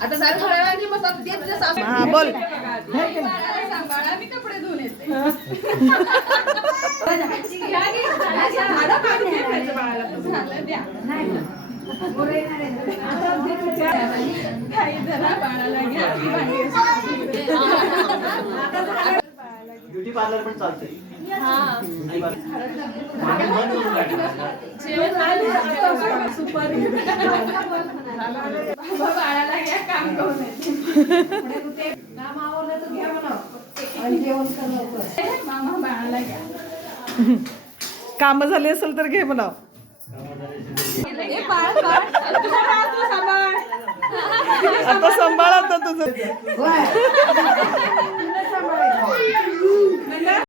आता सारे थोड्या वेळाने मग हा बोल. बाळा मी कपडे धुवून येते. ब्युटी पार्लर पण चालते. बाळाला घ्या काम करून मामा बाळाला घ्या. काम झाली असेल तर घे म्हणाव. आता सांभाळ आता तुझं.